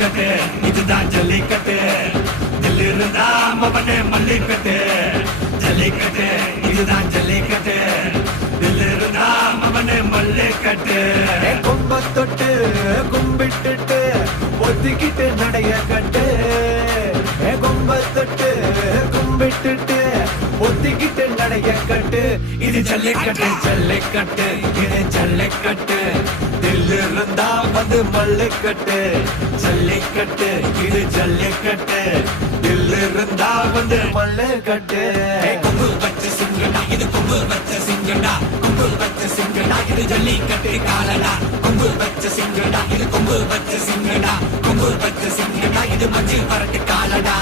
ஜல்லிக்கட்டு இதுதான் ஜல்லிக்கட்டு தில் இருந்தா மவனே மல்லிக்கட்டு ஜல்லிக்கட்டு இதுதான் ஜல்லிக்கட்டு தில் இருந்தா மவனே மல்லிக்கட்டு கொம்ப தொட்டு கும்பிட்டுட்டு ஒத்திக்கிட்டு நடைய கட்டு கொம்ப தொட்டு கும்பிட்டுட்டு ஒத்திக்கிட்டு நடைய கட்டு இது ஜல்லிக்கட்டு ஜல்லிக்கட்டு இது ஜல்லிக்கட்டு தில் இருந்தா வந்து மல்லிக்கட்டு ஜல்லிக்கட்டு இது ஜல்லிக்கட்டு தில் இருந்தா வந்து மல்லிக்கட்டு கொம்பு வச்ச சிங்கடா இது கொம்பு வச்ச சிங்கடா கொம்பு வச்ச சிங்கடா இது ஜல்லிக்கட்டு காலடா கொம்பு வச்ச சிங்கடா இது கொம்பு வச்ச சிங்கடா கொம்பு வச்ச சிங்கடா இது மஞ்சள் பரட்டு காலடா